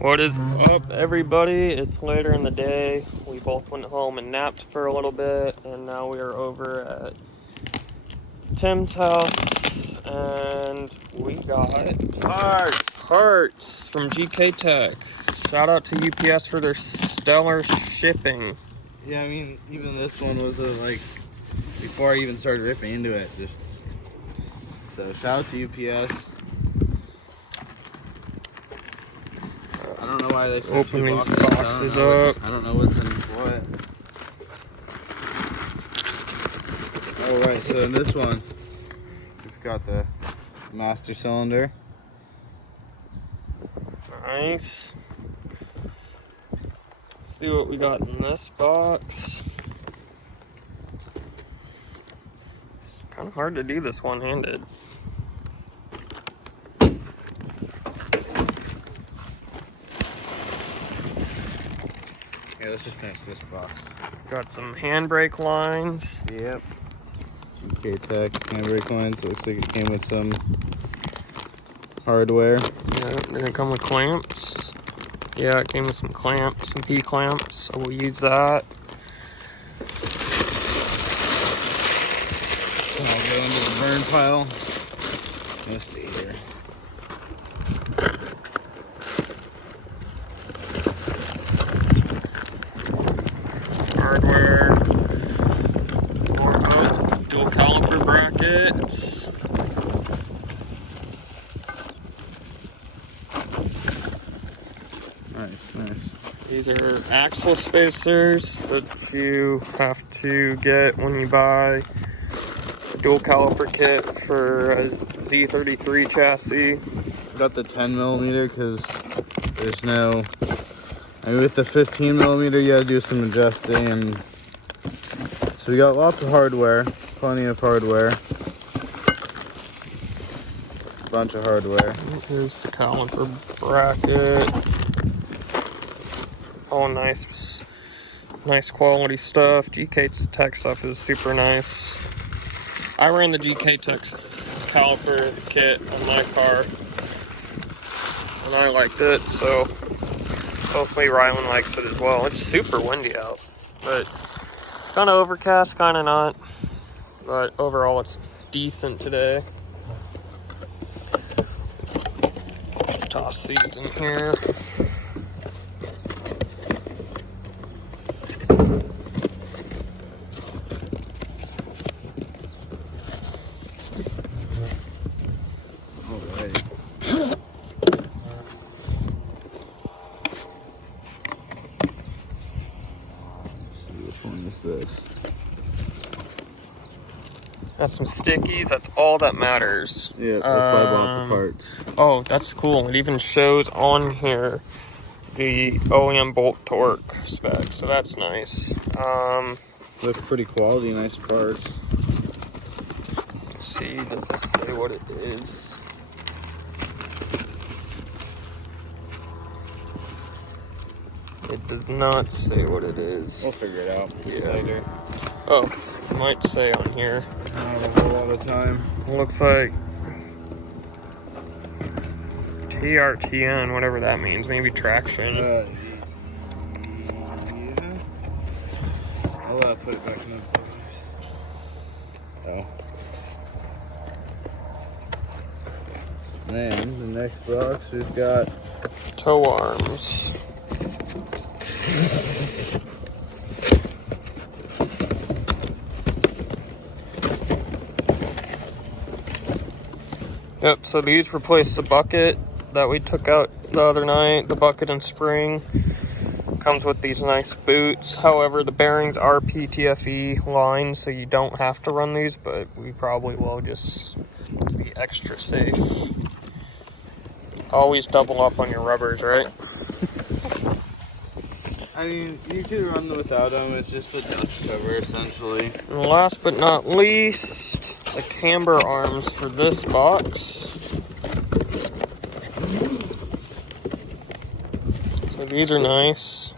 What is up, everybody? It's later in the day. We both went home and napped for a little bit, and now we are over at Tim's house, and we got parts from GK Tech. Shout out to UPS for their stellar shipping. Yeah, I mean, even this one was before I even started ripping into it. So shout out to UPS. I don't know why they sent Open two these boxes up. I don't know what's in what. Oh right, so in this one, we've got the master cylinder. Nice. See what we got in this box. It's kind of hard to do this one-handed. Here, let's just finish this box. Got some handbrake lines. Yep. GK Tech handbrake lines. Looks like it came with some hardware. Yeah, did it come with clamps? Yeah, it came with some clamps, some P-clamps, so we'll use that. I'll go into the burn pile. Let's see here. Hardware. Dual caliper brackets. Nice. These are axle spacers that you have to get when you buy a dual caliper kit for a Z33 chassis. Got the 10 millimeter because there's no. I mean, with the 15 millimeter, you gotta do some adjusting, and so we got lots of hardware, plenty of hardware, bunch of hardware. Here's the caliper bracket. Oh, nice quality stuff. GK Tech stuff is super nice. I ran the GK Tech caliper kit on my car, and I liked it, so hopefully Rylan likes it as well. It's super windy out, but it's kind of overcast, kind of not, but overall it's decent today. Toss these in here. This. Got some stickies, that's all that matters. Yeah, that's why I brought the parts. Oh, that's cool. It even shows on here the OEM bolt torque spec, so that's nice. Look pretty quality, nice parts. Let's see, does this say what it is? It does not say what it is. We'll figure it out later. Oh, it might say on here. I don't have a whole lot of time. It looks like TRTN, whatever that means. Maybe traction. Yeah. I'll put it back in the box. Oh. Then the next box we've got tow arms. Yep, so these replace the bucket that we took out the other night, the bucket and spring. Comes with these nice boots. However, the bearings are PTFE lines, so you don't have to run these, but we probably will just to be extra safe. Always double up on your rubbers, right? I mean, you could run without them. It's just a dust cover, essentially. And last but not least, the camber arms for this box. So these are nice.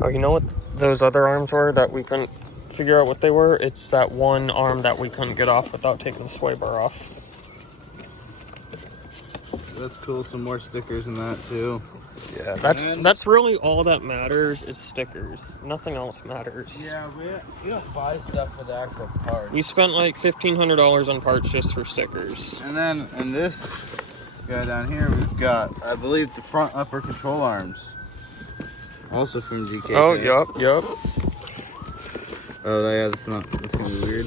Oh, you know what those other arms were that we couldn't figure out what they were? It's that one arm that we couldn't get off without taking the sway bar off. that's cool. Some more stickers in that too. Yeah, And- that's really all that matters is stickers. Nothing else matters. Yeah, we don't buy stuff for the actual parts. You spent like $1,500 on parts just for stickers. And then in this guy down here, we've got, I believe, the front upper control arms. Also from GK. Oh, yup. Oh, yeah, that's gonna be weird.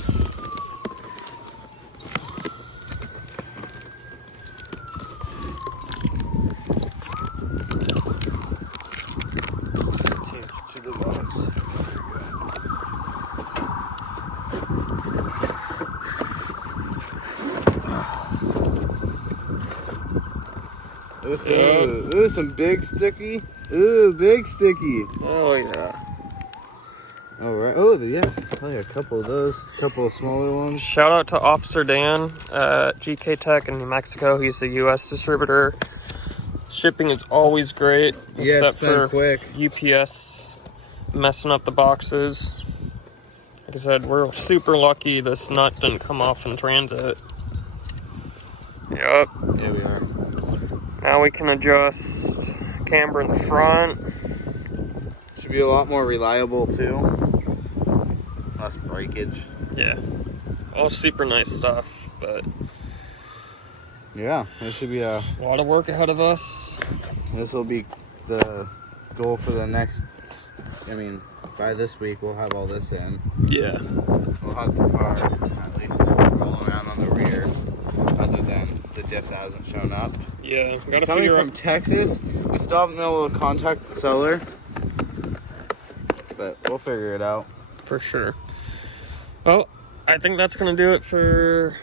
To the box. Ooh, some big sticky. Ooh, big sticky. Oh, yeah. All right. Oh, yeah. Probably a couple of those. A couple of smaller ones. Shout out to Officer Dan at GK Tech in New Mexico. He's the U.S. distributor. Shipping is always great, Yeah, except it's been for quick. UPS messing up the boxes. Like I said, we're super lucky this nut didn't come off in transit. Yup. Here we are. Now we can adjust camber in the front. Should be a lot more reliable too. Less breakage. Yeah. All super nice stuff, but Yeah, this should be a. a lot of work ahead of us. This will be the goal for the next. I mean, by this week we'll have all this in. Yeah. We'll have the car at least roll around on the rear, other than the diff that hasn't shown up. Yeah. It's Gotta coming figure from out. Texas. We still haven't been able to contact the seller, but we'll figure it out. For sure. Well, I think that's gonna do it for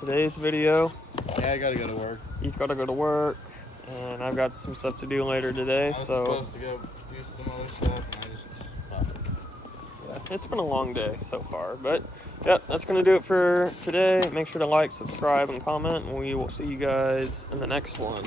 today's video. Yeah, I gotta go to work. He's gotta go to work, and I've got some stuff to do later today, so supposed to go do some other stuff, and I just. yeah, it's been a long day so far. But yeah, that's gonna do it for today. Make sure to like, subscribe, and comment, and we will see you guys in the next one.